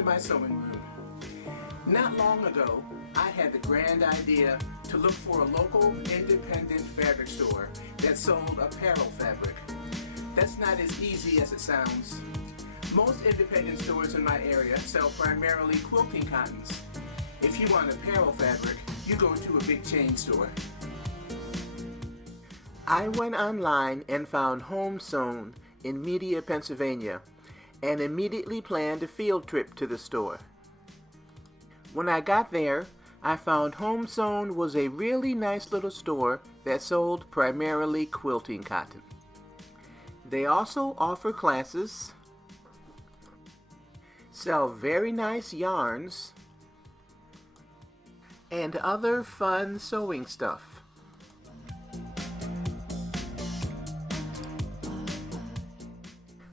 to my sewing room. Not long ago, I had the grand idea to look for a local independent fabric store that sold apparel fabric. That's not as easy as it sounds. Most independent stores in my area sell primarily quilting cottons. If you want apparel fabric, you go to a big chain store. I went online and found Home Sewn in Media, Pennsylvania, and immediately planned a field trip to the store. When I got there, I found Home Sewn was a really nice little store that sold primarily quilting cotton. They also offer classes, sell very nice yarns, and other fun sewing stuff.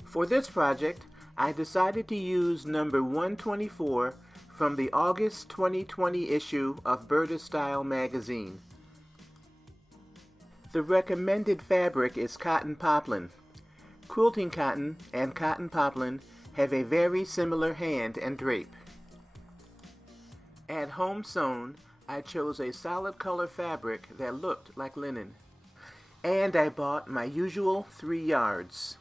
For this project, I decided to use number 124 from the August 2020 issue of Berta Style magazine. The recommended fabric is cotton poplin. Quilting cotton and cotton poplin have a very similar hand and drape. At Home Sewn, I chose a solid color fabric that looked like linen. And I bought my usual 3 yards.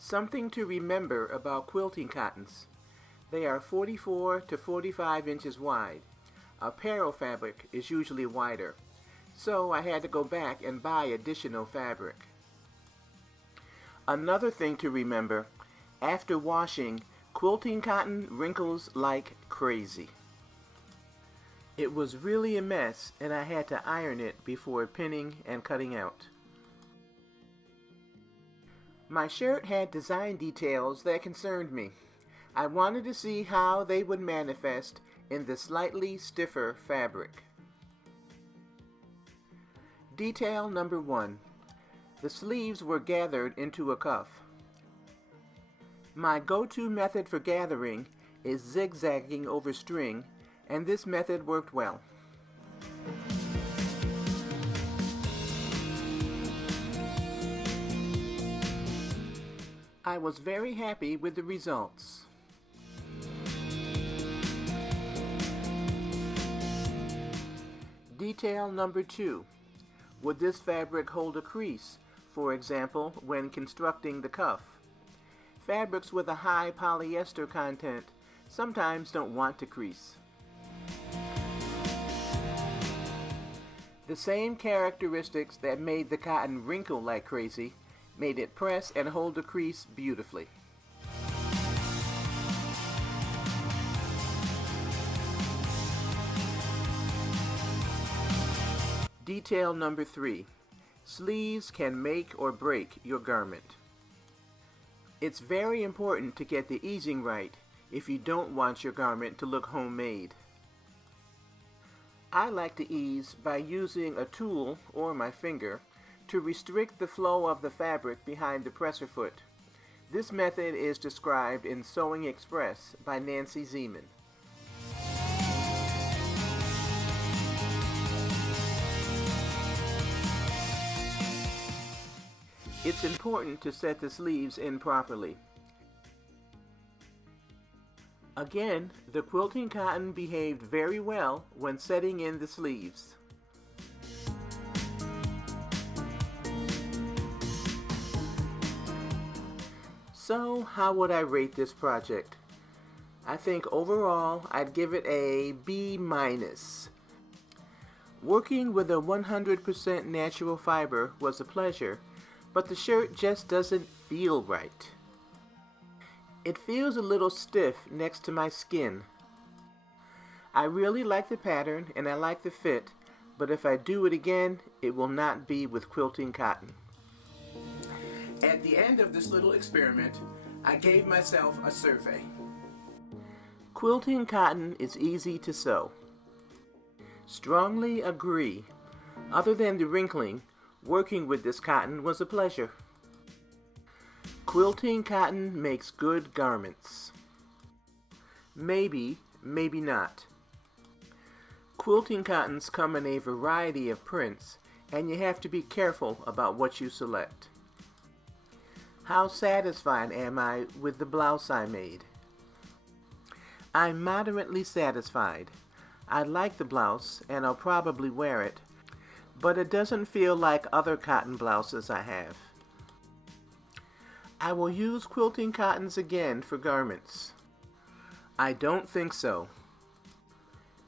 Something to remember about quilting cottons. They are 44 to 45 inches wide. Apparel fabric is usually wider, so I had to go back and buy additional fabric. Another thing to remember, after washing, quilting cotton wrinkles like crazy. It was really a mess, and I had to iron it before pinning and cutting out. My shirt had design details that concerned me. I wanted to see how they would manifest in the slightly stiffer fabric. Detail number 1. The sleeves were gathered into a cuff. My go-to method for gathering is zigzagging over string, and this method worked well. I was very happy with the results. Detail number 2. Would this fabric hold a crease, for example, when constructing the cuff? Fabrics with a high polyester content sometimes don't want to crease. The same characteristics that made the cotton wrinkle like crazy made it press and hold a crease beautifully. Detail number 3. Sleeves can make or break your garment. It's very important to get the easing right if you don't want your garment to look homemade. I like to ease by using a tool or my finger to restrict the flow of the fabric behind the presser foot. This method is described in Sewing Express by Nancy Zeman. It's important to set the sleeves in properly. Again, the quilting cotton behaved very well when setting in the sleeves. So, how would I rate this project? I think overall I'd give it a B-. Working with a 100% natural fiber was a pleasure, but the shirt just doesn't feel right. It feels a little stiff next to my skin. I really like the pattern and I like the fit, but if I do it again, it will not be with quilting cotton. At the end of this little experiment, I gave myself a survey. Quilting cotton is easy to sew. Strongly agree. Other than the wrinkling, working with this cotton was a pleasure. Quilting cotton makes good garments. Maybe, maybe not. Quilting cottons come in a variety of prints, and you have to be careful about what you select. How satisfied am I with the blouse I made? I'm moderately satisfied. I like the blouse, and I'll probably wear it, but it doesn't feel like other cotton blouses I have. I will use quilting cottons again for garments. I don't think so.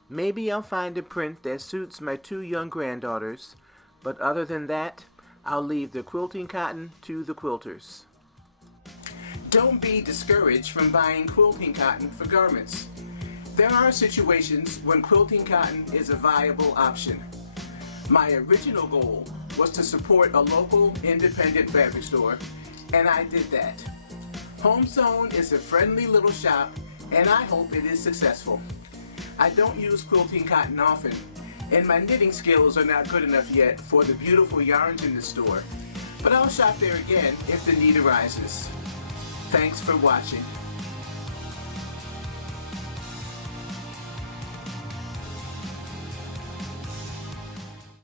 Maybe I'll find a print that suits my 2 young granddaughters, but other than that, I'll leave the quilting cotton to the quilters. Don't be discouraged from buying quilting cotton for garments. There are situations when quilting cotton is a viable option. My original goal was to support a local independent fabric store, and I did that. Home Sewn is a friendly little shop, and I hope it is successful. I don't use quilting cotton often, and my knitting skills are not good enough yet for the beautiful yarns in the store, but I'll shop there again if the need arises. Thanks for watching.